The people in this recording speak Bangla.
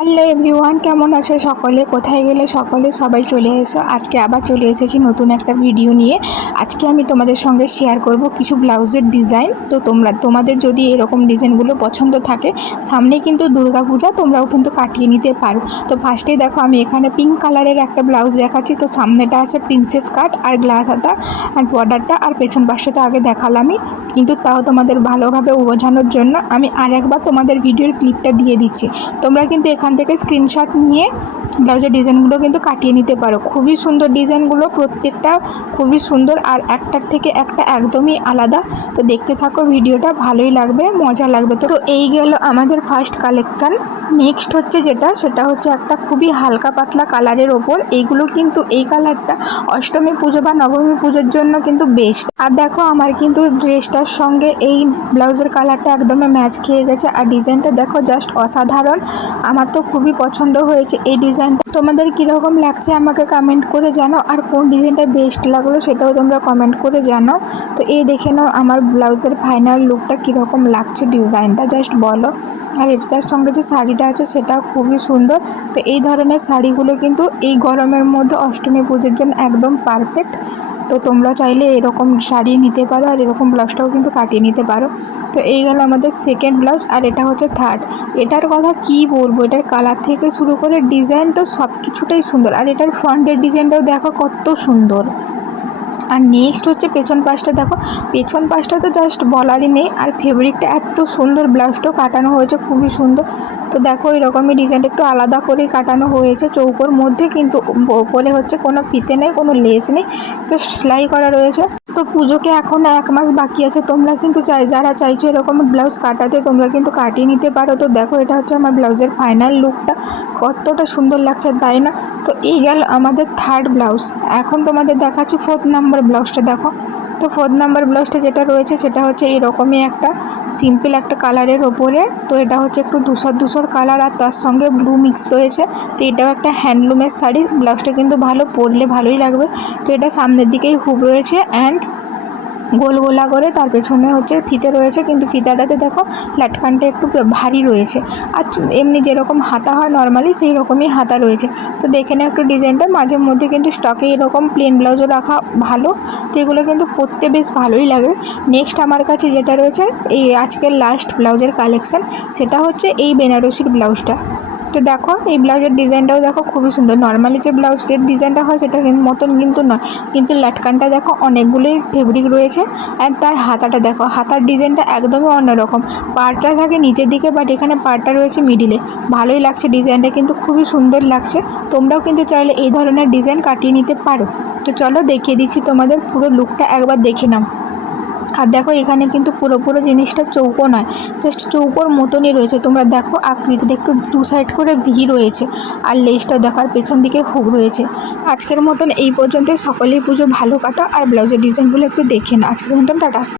হ্যালো এভরিওয়ান, কেমন আছে সকলে? কোথায় গেলে সকলে? সবাই চলে এসো। আজকে আবার চলে এসেছি নতুন একটা ভিডিও নিয়ে। আজকে আমি তোমাদের সঙ্গে শেয়ার করব কিছু ব্লাউজের ডিজাইন। তো তোমাদের যদি এরকম ডিজাইনগুলো পছন্দ থাকে, সামনে কিন্তু দুর্গাপূজা, তোমরাও কিন্তু কাটিয়ে নিতে পারো। তো ফার্স্টেই দেখো, আমি এখানে পিঙ্ক কালারের একটা ব্লাউজ দেখাচ্ছি। তো সামনেটা আছে প্রিন্সেস কাট আর গ্লাস হাতা আর বর্ডারটা, আর পেছন পাশটা তো আগে দেখালামই, কিন্তু তাও তোমাদের ভালোভাবে বোঝানোর জন্য আমি আরেকবার তোমাদের ভিডিওর ক্লিপটা দিয়ে দিচ্ছি। তোমরা কিন্তু এখান থেকে স্ক্রিনশট নিয়ে ব্লাউজের ডিজাইনগুলো কিন্তু কাটিয়ে নিতে পারো। খুবই সুন্দর ডিজাইনগুলো, প্রত্যেকটা খুবই সুন্দর, আর একটার থেকে একটা একদমই আলাদা। তো দেখতে থাকো ভিডিওটা, ভালোই লাগবে, মজা লাগবে। তো এই গেল আমাদের ফার্স্ট কালেকশান। নেক্সট হচ্ছে সেটা হচ্ছে একটা খুবই হালকা পাতলা কালারের ওপর। এইগুলো কিন্তু এই কালারটা অষ্টমী পুজো বা নবমী পুজোর জন্য কিন্তু বেস্ট। আর দেখো, আমার কিন্তু ড্রেসটার সঙ্গে এই ব্লাউজের কালারটা একদমই ম্যাচ খেয়ে গেছে। আর ডিজাইনটা দেখো, জাস্ট অসাধারণ। আমার তো খুবই পছন্দ হয়েছে এই ডিজাইনটা। তোমাদের কীরকম লাগছে আমাকে কমেন্ট করে জানাও, আর কোন ডিজাইনটা বেস্ট লাগলো সেটাও তোমরা কমেন্ট করে জানাও। তো এই দেখে নাও আমার ব্লাউজের ফাইনাল লুকটা কীরকম লাগছে, ডিজাইনটা জাস্ট বলো। আর এটার সঙ্গে যে শাড়িটা আছে সেটাও খুবই সুন্দর। তো এই ধরনের শাড়িগুলো কিন্তু এই গরমের মধ্যে অষ্টমী পুজোর জন্য একদম পারফেক্ট। তো তোমরা চাইলে এরকম শাড়ি নিতে পারো, আর এরকম ব্লাউজটাও কিন্তু কাটিয়ে নিতে পারো। তো এই গেল আমাদের সেকেন্ড ব্লাউজ, আর এটা হচ্ছে থার্ড। এটার কথা কি বলবো, এটার কালার থেকে শুরু করে ডিজাইন তো সব কিছুটাই সুন্দর। আর এটার ফ্রন্টের ডিজাইনটাও দেখো কত সুন্দর। আর নেক্সট হচ্ছে পেছন পাশটা দেখো, পেছন পাশটা তো জাস্ট বলারই নেই। আর ফেব্রিকটা এত সুন্দর, ব্লাউজটাও কাটানো হয়েছে খুবই সুন্দর। তো দেখো, এরকমই ডিজাইনটা একটু আলাদা করেই কাটানো হয়েছে চৌকোর মধ্যে, কিন্তু ওপরে হচ্ছে কোনো ফিতে নেই, কোনো লেস নেই, জাস্ট সেলাই করা রয়েছে। তো পুজোকে এখন 1 মাস বাকি আছে। তোমরা কিন্তু যারা চাইছো এরকম ব্লাউজ কাটাতে, তোমরা কিন্তু কাটিয়ে নিতে পারো। তো দেখো, এটা হচ্ছে আমার ব্লাউজের ফাইনাল লুকটা, কতটা সুন্দর লাগছে তাই না? তো এই গেল আমাদের থার্ড ব্লাউজ। এখন তোমাদের দেখাচ্ছি 4th নাম্বার ব্লাউজটা। দেখো, তো 4th নাম্বার ব্লাউজটা যেটা রয়েছে সেটা হচ্ছে এরকমই একটা সিম্পল একটা কালারের ওপরে। তো এটা হচ্ছে একটু ধূসর ধূসর কালার, আর তার সঙ্গে ব্লু মিক্স রয়েছে। তো এটাও একটা হ্যান্ডলুমের শাড়ি। ব্লাউজটা কিন্তু ভালো, পরলে ভালোই লাগবে। তো এটা সামনের দিকেই হুক রয়েছে অ্যান্ড গোল গোলা করে, তার পেছনে হচ্ছে ফিতে রয়েছে, কিন্তু ফিতাটাতে দেখো লাটকানটা একটু ভারী রয়েছে। আর এমনি যেরকম হাতা হয় নর্মালি, সেই রকমই হাতা রয়েছে। তো দেখে না একটু ডিজাইনটা, মাঝে মধ্যে কিন্তু স্টকে এরকম প্লেন ব্লাউজও রাখা ভালো। তো এগুলো কিন্তু পরতে বেশ ভালোই লাগে। নেক্সট আমার কাছে যেটা রয়েছে এই আজকের লাস্ট ব্লাউজের কালেকশান, সেটা হচ্ছে এই বেনারসির ব্লাউজটা। তো দেখো, এই ব্লাউজের ডিজাইনটাও দেখো খুবই সুন্দর। নর্মালি যে ব্লাউজের ডিজাইনটা হয় সেটা মতন কিন্তু নয়, কিন্তু লাটকানটা দেখো অনেকগুলোই ফেব্রিক রয়েছে। আর তার হাতাটা দেখো, হাতার ডিজাইনটা একদমই অন্যরকম। পাড়টা থাকে নিচের দিকে, বাট এখানে পাড়টা রয়েছে মিডিলে। ভালোই লাগছে ডিজাইনটা, কিন্তু খুবই সুন্দর লাগছে। তোমরাও কিন্তু চাইলে এই ধরনের ডিজাইন কাটিয়ে নিতে পারো। তো চলো দেখিয়ে দিচ্ছি তোমাদের পুরো লুকটা, একবার দেখে নাও। আর দেখো, এখানে কিন্তু পুরো জিনিসটা চৌকো নয়, জাস্ট চৌকোর মতনই রয়েছে। তোমরা দেখো আকৃতিটা একটু 2 সাইড করে ভি রয়েছে। আর লেসটা দেখার পেছন দিকে হুক রয়েছে। আজকের মতন এই পর্যন্ত। সকলেই পুজো ভালো কাটো, আর ব্লাউজের ডিজাইনগুলো একটু দেখে নাও। আজকের মতন টাটা।